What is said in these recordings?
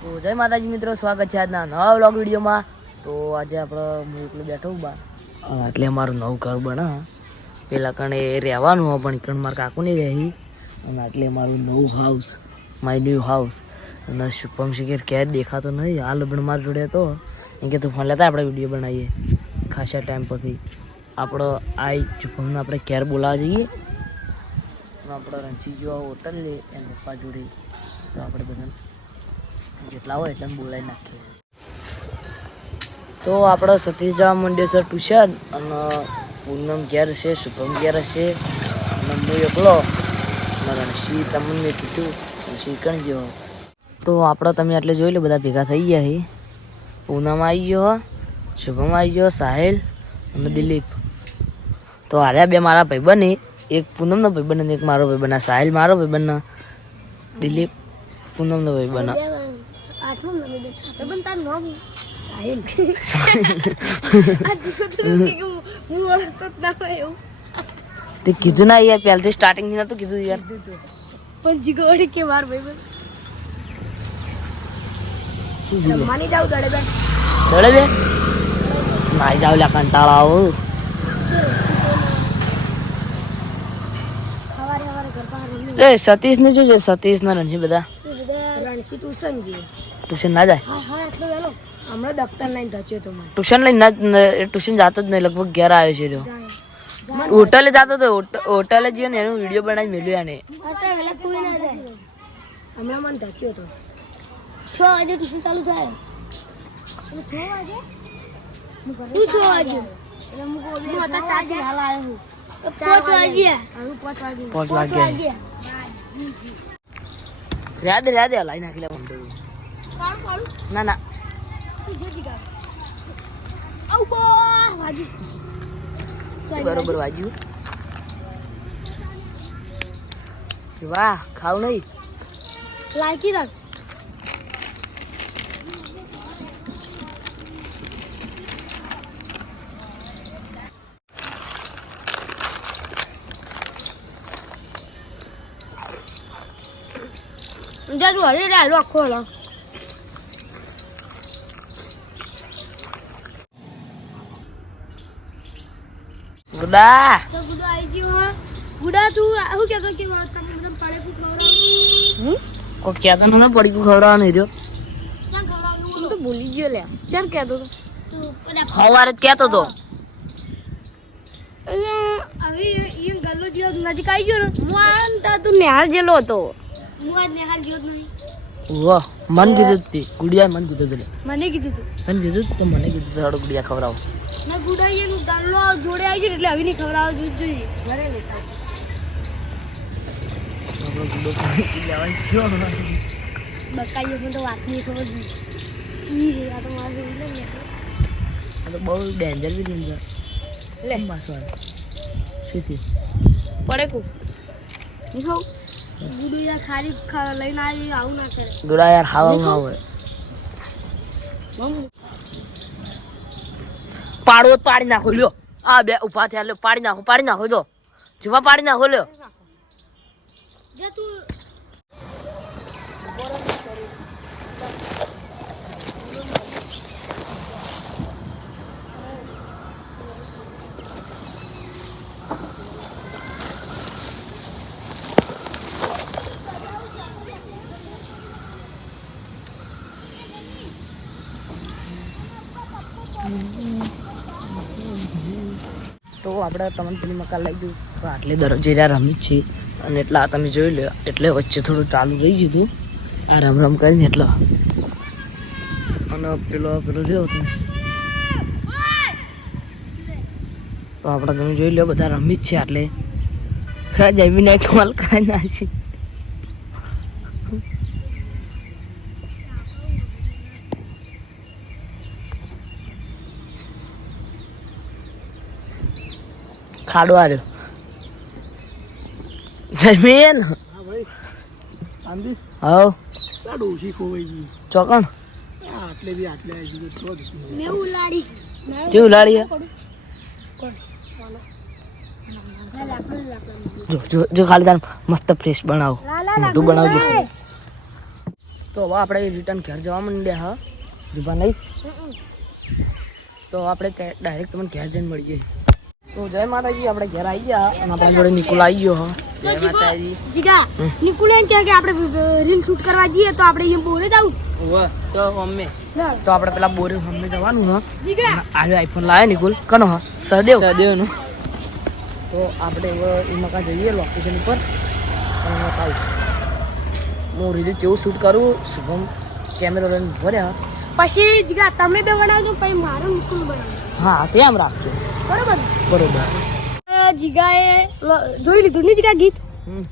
તો જય માતાજી મિત્રો, સ્વાગત છે આજના નવા વ્લોગ વિડીયોમાં. તો આજે આપણે હું એકલો બેઠો બા એટલે અમારું નવું ઘર બને. પેલા કણે રહેવાનું હોય, પણ કણ મારા નહીં રહી. અને એટલે મારું નવું હાઉસ માય ન્યૂ હાઉસ અને શુભમ શિખર ક્યાંય દેખાતો નહીં. હાલ પણ મારા જોડે હતો. એમ કે તું ફોન લેતા આપણે વીડિયો બનાવીએ. ખાસા ટાઈમ પછી. આપણો આ શુભમને આપણે ક્યારે બોલાવવા જઈએ. આપણે રણજી જેવા હોટલ લે એના પપ્પા જોડે. તો આપણે બધા જેટલા હોય એટલા બોલાવી નાખીએ. તો આપણો સતીશ જવા મંડે સર ટ્યુશન અને પૂનમ ઘેર હશે શુભમ ઘેર હશે અને હું એકલો. રણશી તમને કીધું, રણશી કણ જેવો. તો આપણે તમે એટલે જોઈ લો, બધા ભેગા થઈ ગયા છે. પૂનમ આવી ગયો, શુભમ આવી ગયો, સાહિલ અને દિલીપ. તો હાર્યા બે મારા ભાઈબંધ. એક પૂનમનો ભાઈબંધ અને એક મારો ભાઈબંધ સાહિલ મારો ભાઈબંધ દિલીપ પૂનમનો ભાઈબંધ તે કીધું ના યાર પહેલાથી સ્ટાર્ટિંગથી નતું કીધું યાર. પણ જીગોડી કે વાર ભાઈ શું કીધું? જાવ દડે બેન. દડે બે નાઈ જાવ લ્યા કંટાળા આવો એ સતીશ ને જોજે સતીશ ના રણજી બધા. રણસી ટ્યુશન ગયો. ટ્યુશન ના જાય? હા હા એટલો વેલો. હમણાં દફતર લઈને થચ્યો તો મને ટ્યુશન લઈને ના ટ્યુશન જાતો જ નહીં લગભગ ઘેર આવ્યો છે રહ્યો. હોટલે જતો હતો હોટ- હોટલે જઈએ ને એનો વીડિયો બનાવી મેલ્યો એને. અત્યારે વહેલા કોઈ ના જાય. હમણાં મને થચ્યો તો. છ વાગે ટ્યુશન ચાલુ થાય. છ વાગે? તું છ વાગે? હું અત્યારે ચારથી હાલ આવ્યો હું. પાંચ વાગે. વાગે. પાંચ વાગ્યા યાદ યાદ લાઈ નાખી લે કાળું ના ના. બરોબર વાગ્યું. વાહ ખાવ નહીં. લાયકી રાખ જાજુ હરે ડાલો આખો હલો ગુડા તો ગુડા આવી ગયો હા ગુડા તું શું કહેતો કે તમે બધા પાડે કુક ખવડાવો કોઈ કહેતો નતો પડી ગયું ખવડાવવાનું રહ્યો ક્યાં ખવડાવ્યું હું તો ભૂલી ગયો લે ચાલ કહેતો તો સવારે કહેતો તો હવે એ ગલ્લો જેવો નજીક આવી ગયો ને હું તું નિહાળ જેલો હતો. વાહ મન કીધું તું તે ગુડિયા મન કીધું પેલે મને કીધું તું. મને કીધું તું મને કીધું તું હાડો ગુડિયા ખવડાવો. મેં ગુડાઈ એનું ગલ્લો જોડે આવી ગયો એટલે હવે નહીં ખવડાવવા જોઈએ જોઈએ. ઘરે આપણો ગુડો બકાઈએ પણ તો વાત નહીં ખબર ઈ રે આ તો મારે જોઈ લે આ તો બહુ ડેન્જર બી ડેન્જર લે. શું થયું? પડે કો નહીં ખાવ ગુડુ યાર ખાલી લઈને આવી આવું ના કરે. ગુડા યાર ખાવા ના હોય પાડવો પાડી નાખો લ્યો. આ બે ઊભા થયા લ્યો પાડી નાખો પાડી નાખો જો. જુવા પાડી નાખો લ્યો. જા તું તો આપણે તમને પેલી મકાન લઈ જવું તો આટલે દરરોજ રહ્યા રમી જ છે. અને એટલા તમે જોઈ લો એટલે વચ્ચે થોડું ચાલુ રહી ગયું હતું. આ રમ રમ કરીને એટલો. અને પેલો પેલો રહ્યો હતો તો આપણે તમે જોઈ લો બધા રમી જ છે આટલે. જમીને કમાલ ખાઈ નાખી ખાડો આવ્યો જમીન હા ચોકણ. મેં ઉલાડી. કેવું જો જો જો ખાલી તાર મસ્ત ફ્રેશ બનાવો. મોટું બનાવજો. તો હવે આપણે રિટર્ન ઘેર જવા માંડ્યા હા. જીભા નહીં તો આપણે ડાયરેક્ટ તમને ઘેર જઈને મળી જઈએ. તો જય માતાજી આપણે ઘેર આવી ગયા અને આપણા જોડે નિકુલ આવી ગયો હા. જય માતાજી. જીગા નિકુલ એમ કે આપણે રીલ શૂટ કરવા જઈએ તો આપણે અહીંયા બોલે જ આવું તો તો આપણે પેલા બોરે મમ્મી જવાનું હ. જીગા. આજે આઈફોન લાવ્યો નિકુલ. કનો હા? સહદેવ. સહદેવનો. તો આપણે એ એમાં જઈએ લોકેશન ઉપર. અને એમાં હું રીલ જેવું શૂટ કરું શુભમ કેમેરો લઈને ભર્યા પછી જીગા તમે બે બનાવજો પછી મારું નિકુલ બનાવજો. હા તેમ રાખજો. બરોબર? બરોબર. જીગાએ જોઈ લીધું ની જીગા ગીત? હમ.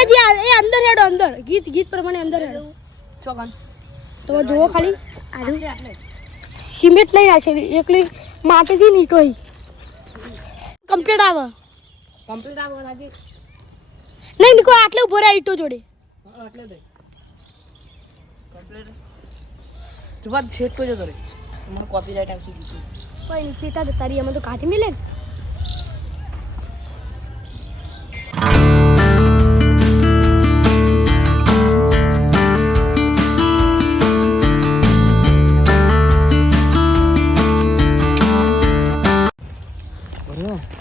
એ જી એ અંદર હેડો અંદર. ગીત ગીત પ્રમાણે અંદર હેડો. ચોકન. તો જુઓ ખાલી. આનું સિમેન્ટ નહીં આ છે એકલી માટીથી નીટો કમ્પ્લીટ આવે. કમ્પ્લીટ આગળ લાગી. નહીં નીકો આટલે ઊભો રહ્યા ઈટો જોડે. આટલે દે. કમ્પ્લીટ. તું બાદ જો જતો રે મને કોપીરાઇટ આવશે કીધું સીતા સીતા તારી અમે તો કાઢી મિલે ને.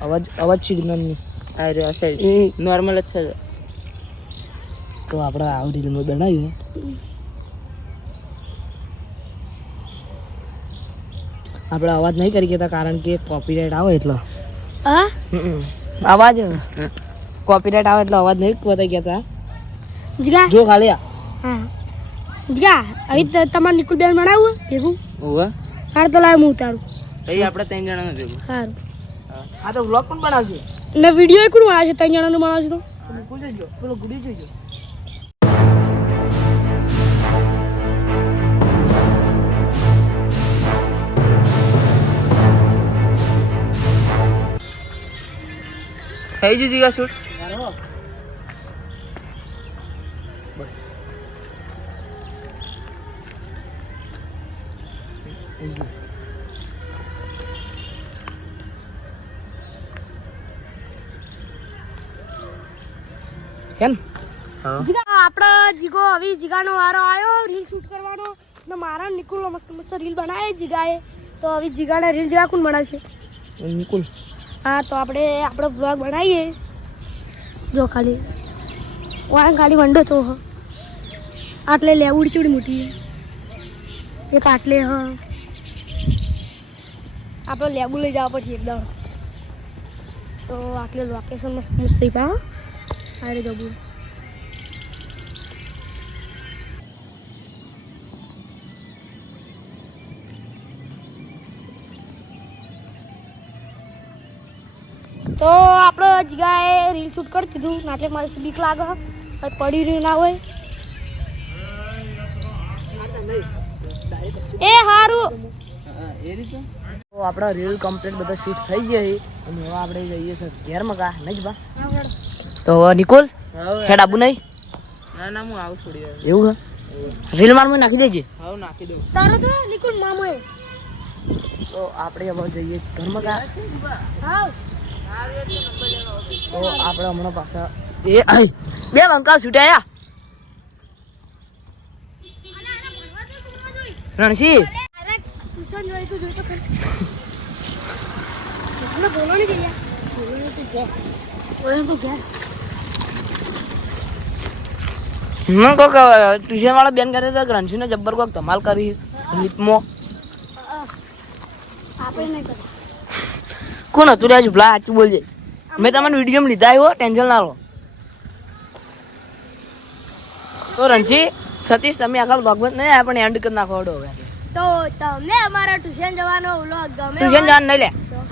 અવાજ અવાજ સિગ્નલની. આ રહ્યો એ. નોર્મલ જ છે. તો આપણે આ રીલમાં બનાવ્યું આપણે અવાજ નહીં કરી કહેતા કારણ કે કોપીરાઇટ આવે એટલે. હા? અવાજ? કોપીરાઇટ આવે એટલે અવાજ નહીં બતાવી કહેતા. જીગા. જો ખાલી આ. હા. જીગા હવે ત- તમારે નિકુલ બેન બનાવવું ભેગું? ઓવા હાર તો લાવ હું ઉતારું એ આપણે ત્રણ જણાનું ભેગું. સારું હા. તો વ્લોગ પણ બનાવશે. ને વીડિયો કોણ બનાવશે ત્રણ જણાનું બનાવશે તો? મુકુલ જજો પેલો ગુડી જજો થઈ જી દીધા શૂટ? બસ કેમ જીગા આપણો જીગો હવે જીગાનો વારો આવ્યો રીલ શૂટ કરવાનો. ને મારા નિકુલ મસ્ત મસ્ત રીલ બનાવે જીગાએ. તો હવે જીગાના રીલ જીગા કોણ બનાવશે? નિકુલ. હા, તો આપણે આપણો બ્લોગ બનાવીએ. જો ખાલી. વાંગ ખાલી વંડો તો, હ. આટલે લેવડ ચૂડી મોટી એક આટલે, હ. આપણે લેબુ લઈ જવા પડશે એકદમ. તો આટલે લોકેશન મસ્ત મસ્ત થઈ પા અરે જબુ તો આપણે જગ્યાએ રીલ શૂટ કરી દીધું. નાટક મારે બીક લાગે. કંઈ પડી રહ્યું ના હોય. એ સારું તો આપણા રીલ કમ્પ્લીટ બધા શૂટ થઈ ગયા છે. અને હવે આપણે જઈએ છે ઘેર મગા નહીં બા? તો નિકોલ હેડ આબુ નહીં? ના ના હું આવું છોડી એવું હા? રીલ મારમાં નાખી દેજે. હા નાખી દઉં. તારો તો નિકોલ મામો તો આપણે હવે જઈએ ઘર મગા હા તો આપણે હમણાં પાછા એ બે બંકા છૂટાયા રણસી ટ્યુશન તું તો તું તું વાળા બેન કહે રણસી ને જબ્બર કોક ધમાલ કરી લિપમાં. આપણે નહીં કોણ હતું રે? ભલા સાચું બોલજે. મેં તમને વીડિયો લીધા આવ્યો ટેન્શન ના લો. તો રણજી સતીશ તમે આખા ભગવત નહીં આવ્યા પણ એન્ડ કરી નાખો હડો હવે. તો તમને અમારા ટ્યુશન જવાનો વ્લોગ ગમે ટ્યુશન જવાનું નહીં લે.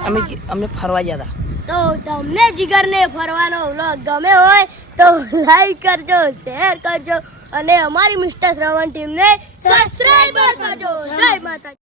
અમે અમે ફરવા ગયા હતા તો તમને જીગરને ફરવાનો વ્લોગ ગમે હોય તો લાઈક કરજો શેર કરજો અને અમારી મિસ્ટર શ્રવણ ટીમને સબસ્ક્રાઇબર કરજો. જય માતા